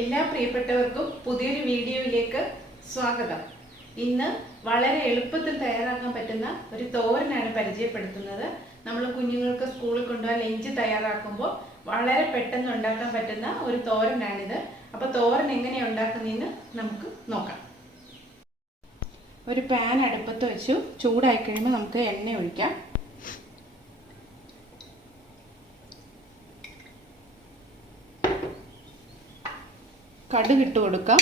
എല്ലാ പ്രിയപ്പെട്ടവർക്കും പുതിയൊരു വീഡിയോയിലേക്ക് സ്വാഗതം. ഇന്ന് വളരെ എളുപ്പത്തിൽ തയ്യാറാക്കാൻ പറ്റുന്ന ഒരു തോരനാണ് പരിചയപ്പെടുത്തുന്നത്. നമ്മൾ കുഞ്ഞുങ്ങൾക്ക് സ്കൂളിൽ കൊണ്ടുപോകാൻ ലഞ്ച് തയ്യാറാക്കുമ്പോൾ വളരെ പെട്ടെന്ന് ഉണ്ടാക്കാൻ പറ്റുന്ന ഒരു തോരനാണിത്. അപ്പോൾ തോരൻ എങ്ങനെയാണ് ഉണ്ടാക്കുന്നതെന്ന് നമുക്ക് നോക്കാം. ഒരു പാൻ അടുപ്പത്ത് വെച്ചു. ചൂടായി കഴിയുമ്പോൾ നമുക്ക് എണ്ണ ഒഴിക്കാം. കടുക് ഇട്ട് കൊടുക്കാം.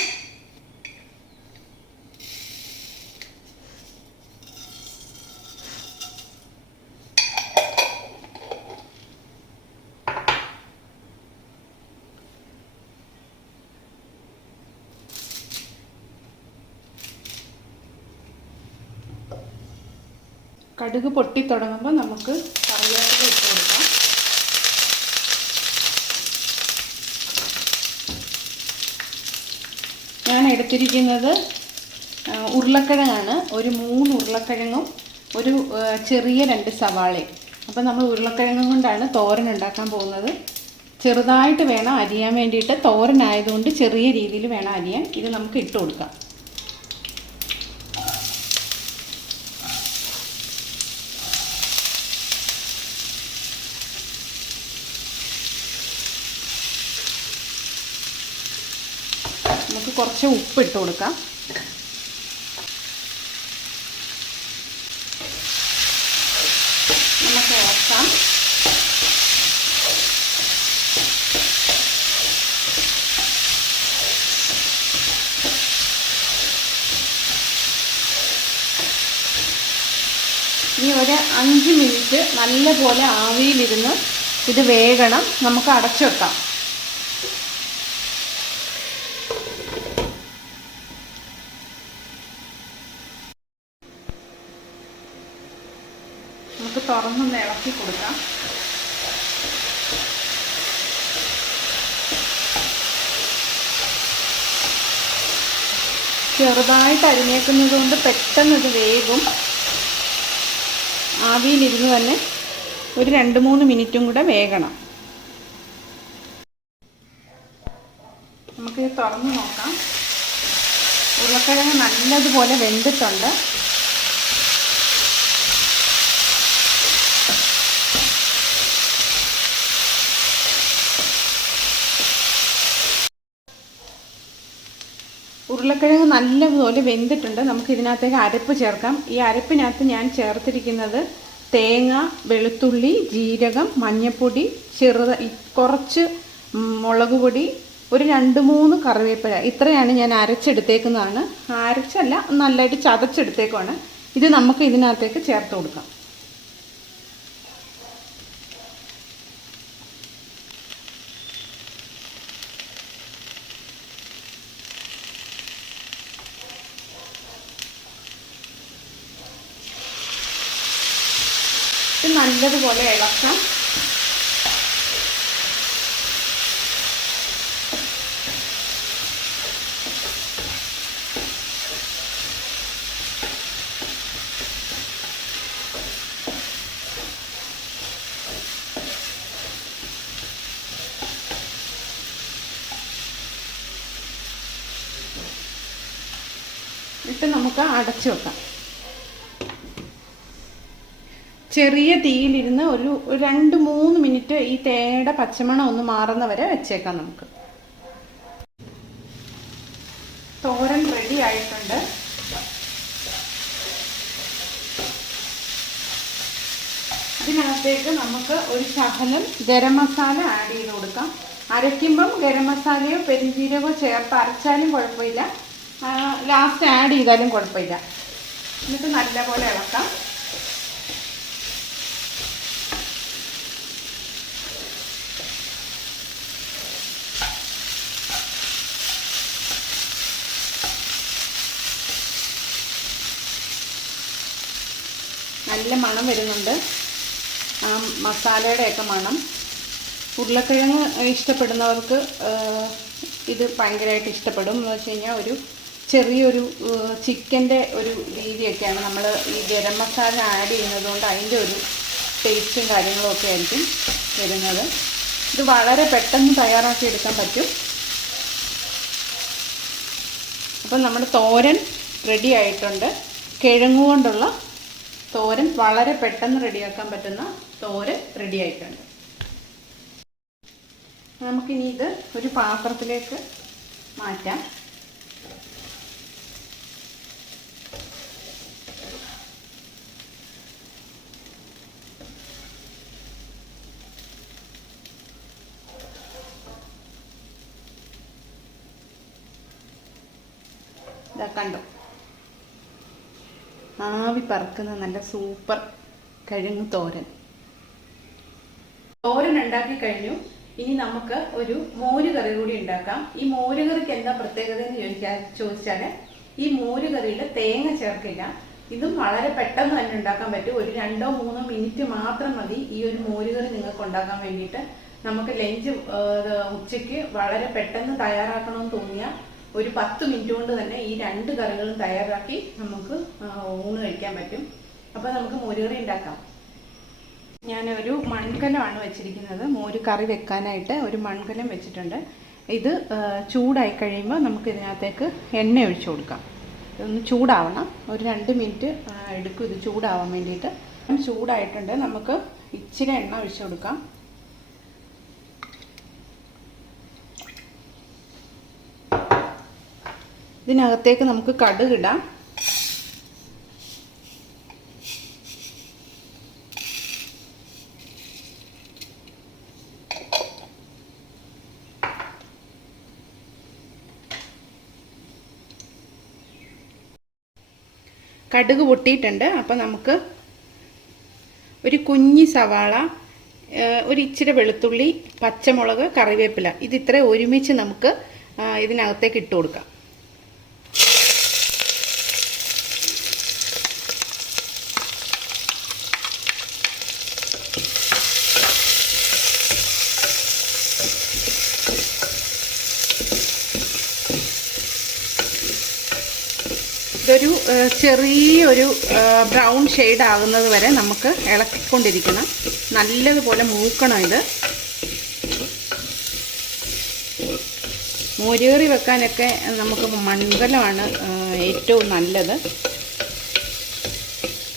കടുക് പൊട്ടി തുടങ്ങുമ്പോൾ നമുക്ക് കറിവേപ്പില ഇട്ട് കൊടുക്കാം ഞാൻ എടുത്തിരിക്കുന്നത് ഉരുളക്കിഴങ്ങാണ്. ഒരു മൂന്ന് ഉരുളക്കിഴങ്ങും ഒരു ചെറിയ രണ്ട് സവാളയും. അപ്പം നമ്മൾ ഉരുളക്കിഴങ്ങും കൊണ്ടാണ് തോരൻ ഉണ്ടാക്കാൻ പോകുന്നത്. ചെറുതായിട്ട് വേണം അരിയാൻ വേണ്ടിയിട്ട്. തോരനായതുകൊണ്ട് ചെറിയ രീതിയിൽ വേണം അരിയാൻ. ഇത് നമുക്ക് ഇട്ട് കൊടുക്കാം. നമുക്ക് കുറച്ച് ഉപ്പ് ഇട്ട് കൊടുക്കാം. നമുക്ക് ഇളക്കാം ഇനി ഒരു അഞ്ച് മിനിറ്റ് നല്ലപോലെ ആവിയിലിരുന്ന് ഇത് വേഗണം നമുക്ക് അടച്ചു വെക്കാം നമുക്ക് തുറന്നൊന്ന് ഇളക്കി കൊടുക്കാം. ചെറുതായിട്ട് അരിഞ്ഞേക്കുന്നത് കൊണ്ട് പെട്ടെന്ന് ഇത് വേകും ആവിയിലിരുന്ന് തന്നെ ഒരു രണ്ട് മൂന്ന് മിനിറ്റും കൂടെ വേകണം. നമുക്ക് തുറന്ന് നോക്കാം. ഉരുളക്കിഴങ്ങ് നല്ലതുപോലെ വെന്തിട്ടുണ്ട്. ഉരുളക്കിഴങ്ങ് നല്ലപോലെ വെന്തിട്ടുണ്ട്. നമുക്ക് ഇതിനകത്തേക്ക് അരപ്പ് ചേർക്കാം. ഈ അരപ്പിനകത്ത് ഞാൻ ചേർത്തിരിക്കുന്നത് തേങ്ങ വെളുത്തുള്ളി ജീരകം മഞ്ഞൾപ്പൊടി ചെറുത കുറച്ച് മുളക് പൊടി ഒരു രണ്ട് മൂന്ന് കറിവേപ്പില. ഇത്രയാണ് ഞാൻ അരച്ചെടുത്തേക്കുന്നതാണ്. അരച്ചല്ല നല്ലതായിട്ട് ചതച്ചെടുത്തേക്കുമാണ് ഇത് നമുക്ക് ഇതിനകത്തേക്ക് ചേർത്ത് കൊടുക്കാം. നല്ലതുപോലെ ഇളക്കാം. ഇട്ട് നമുക്ക് അടച്ചു വെക്കാം. ചെറിയ തീയിലിരുന്ന് ഒരു രണ്ട് മൂന്ന് മിനിറ്റ് ഈ തേങ്ങയുടെ പച്ചമണം ഒന്ന് മാറുന്ന വരെ വെച്ചേക്കാം നമുക്ക്. തോരൻ റെഡി ആയിട്ടുണ്ട്. ഇതിനകത്തേക്ക് നമുക്ക് ഒരു ശകലം ഗരം മസാല ആഡ് ചെയ്ത് കൊടുക്കാം. അരയ്ക്കുമ്പം ഗരം മസാലയോ പെരിഞ്ജീരകമോ ചേർത്ത് അരച്ചാലും കുഴപ്പമില്ല. ലാസ്റ്റ് ആഡ് ചെയ്താലും കുഴപ്പമില്ല. എന്നിട്ട് നല്ലപോലെ ഇളക്കാം. നല്ല മണം വരുന്നുണ്ട്. ആ മസാലയുടെയൊക്കെ മണം. ഉരുളക്കിഴങ്ങ് ഇഷ്ടപ്പെടുന്നവർക്ക് ഇത് ഭയങ്കരമായിട്ട് ഇഷ്ടപ്പെടും. എന്ന് വെച്ച് കഴിഞ്ഞാൽ ഒരു ചെറിയൊരു ചിക്കന്റെ ഒരു രീതിയൊക്കെയാണ് നമ്മൾ ഈ ഗരം മസാല ആഡ് ചെയ്യുന്നത് കൊണ്ട് അതിന്റെ ഒരു ടേസ്റ്റും കാര്യങ്ങളും ഒക്കെ ആയിരിക്കും വരുന്നത്. ഇത് വളരെ പെട്ടെന്ന് തയ്യാറാക്കി എടുക്കാൻ പറ്റും. അപ്പം നമ്മുടെ തോരൻ റെഡി ആയിട്ടുണ്ട്. കിഴങ്ങ് കൊണ്ടുള്ള തോരൻ വളരെ പെട്ടെന്ന് റെഡിയാക്കാൻ പറ്റുന്ന തോരൻ റെഡി ആയിട്ടുണ്ട്. നമുക്കിനി ഇത് ഒരു പാത്രത്തിലേക്ക് മാറ്റാം. കണ്ടോ? ആവി പറക്കുന്ന നല്ല സൂപ്പർ കിഴങ്ങ് തോരൻ. തോരൻ ഉണ്ടാക്കി കഴിഞ്ഞു. ഇനി നമുക്ക് ഒരു മോര് കറി കൂടി ഉണ്ടാക്കാം. ഈ മോര് കറിക്ക് എന്താ പ്രത്യേകത എന്ന് ചോദിക്കാൻ ചോദിച്ചാൽ ഈ മോര് കറിയിൽ തേങ്ങ ചേർക്കില്ല. ഇതും വളരെ പെട്ടെന്ന് തന്നെ ഉണ്ടാക്കാൻ പറ്റും. ഒരു രണ്ടോ മൂന്നോ മിനിറ്റ് മാത്രം മതി ഈ ഒരു മോരുകറി നിങ്ങൾക്ക് ഉണ്ടാക്കാൻ വേണ്ടിയിട്ട്. നമുക്ക് ലഞ്ച് ഉച്ചയ്ക്ക് വളരെ പെട്ടെന്ന് തയ്യാറാക്കണമെന്ന് തോന്നിയാൽ ഒരു പത്ത് മിനിറ്റ് കൊണ്ട് തന്നെ ഈ രണ്ട് കറികളും തയ്യാറാക്കി നമുക്ക് ഊണ് കഴിക്കാൻ പറ്റും. അപ്പോൾ നമുക്ക് മോരുകറി ഉണ്ടാക്കാം. ഞാൻ ഒരു മൺകലമാണ് വെച്ചിരിക്കുന്നത്. മോര് കറി വെക്കാനായിട്ട് ഒരു മൺകലം വെച്ചിട്ടുണ്ട്. ഇത് ചൂടായി കഴിയുമ്പോൾ നമുക്ക് ഇതിനകത്തേക്ക് എണ്ണ ഒഴിച്ചു കൊടുക്കാം. ഇതൊന്ന് ചൂടാവണം. ഒരു രണ്ട് മിനിറ്റ് എടുക്കും. ഇത് ചൂടാവാൻ വേണ്ടിയിട്ട്. ചൂടായിട്ടുണ്ട്. നമുക്ക് ഇച്ചിരി എണ്ണ ഒഴിച്ചു കൊടുക്കാം. ഇതിനകത്തേക്ക് നമുക്ക് കടുകിടാം കടുക് പൊട്ടിയിട്ടുണ്ട്. അപ്പം നമുക്ക് ഒരു കുഞ്ഞി സവാള ഒരു ഇച്ചിരി വെളുത്തുള്ളി പച്ചമുളക് കറിവേപ്പില. ഇത് ഇത്ര ഒരുമിച്ച് നമുക്ക് ഇതിനകത്തേക്ക് ഇട്ട് കൊടുക്കാം. ഇതൊരു ചെറിയൊരു ബ്രൗൺ ഷെയ്ഡ് ആകുന്നത് വരെ നമുക്ക് ഇളക്കിക്കൊണ്ടിരിക്കണം. നല്ലതുപോലെ മൂക്കണം ഇത്. മോരുകറി വെക്കാനൊക്കെ നമുക്ക് മൺകലമാണ് ഏറ്റവും നല്ലത്.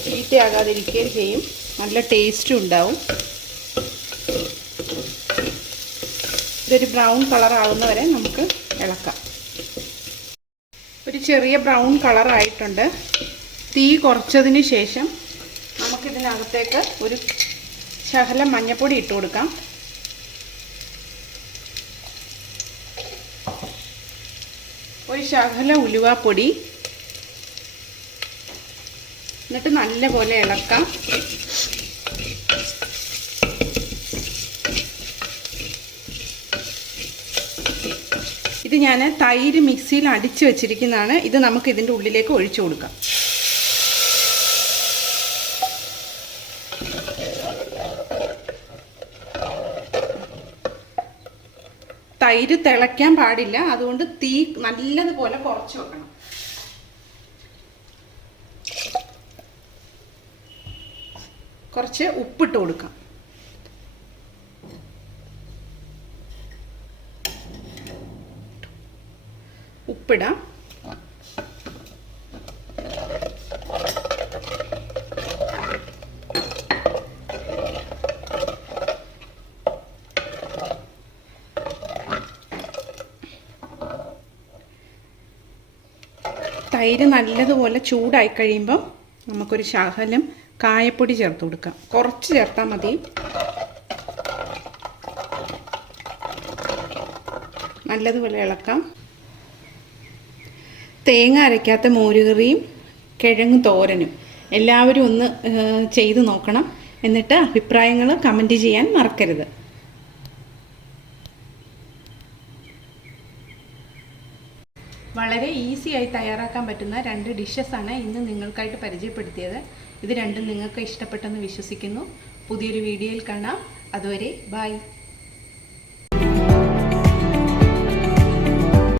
ചീത്തയാകാതിരിക്കുകയും ചെയ്യും. നല്ല ടേസ്റ്റും ഉണ്ടാവും. ഇതൊരു ബ്രൗൺ കളറാകുന്നവരെ നമുക്ക് ഇളക്കാം. ചെറിയ ബ്രൗൺ കളർ ആയിട്ടുണ്ട്. തീ കുറച്ചതിന് ശേഷം നമുക്കിതിനകത്തേക്ക് ഒരു ശകലം മഞ്ഞപ്പൊടി ഇട്ട് കൊടുക്കാം. ഒരു ശകല ഉലുവാപ്പൊടി. എന്നിട്ട് നല്ലപോലെ ഇളക്കാം. ഞാൻ തൈര് മിക്സിയിൽ അടിച്ച് വെച്ചിരിക്കുന്നതാണ്. ഇത് നമുക്ക് ഇതിന്റെ ഉള്ളിലേക്ക് ഒഴിച്ചു കൊടുക്കാം. തൈര് തിളയ്ക്കാൻ പാടില്ല. അതുകൊണ്ട് തീ നല്ലതുപോലെ കുറച്ച് വെക്കണം. കുറച്ച് ഉപ്പിട്ട് കൊടുക്കാം. ഉപ്പിടാം. തൈര് നല്ലതുപോലെ ചൂടായി കഴിയുമ്പം നമുക്കൊരു ശകലം കായപ്പൊടി ചേർത്ത് കൊടുക്കാം. കുറച്ച് ചേർത്താൽ മതി. നല്ലതുപോലെ ഇളക്കാം. തേങ്ങ അരയ്ക്കാത്ത മോരുകറിയും കിഴങ്ങ് തോരനും. എല്ലാവരും ഒന്ന് ചെയ്തു നോക്കണം. എന്നിട്ട് അഭിപ്രായങ്ങൾ കമന്റ് ചെയ്യാൻ മറക്കരുത്. വളരെ ഈസി ആയി തയ്യാറാക്കാൻ പറ്റുന്ന രണ്ട് ഡിഷസ് ആണ് ഇന്ന് നിങ്ങൾക്കായിട്ട് പരിചയപ്പെടുത്തിയത്. ഇത് രണ്ടും നിങ്ങൾക്ക് ഇഷ്ടപ്പെട്ടെന്ന് വിശ്വസിക്കുന്നു. പുതിയൊരു വീഡിയോയിൽ കാണാം. അതുവരെ ബൈ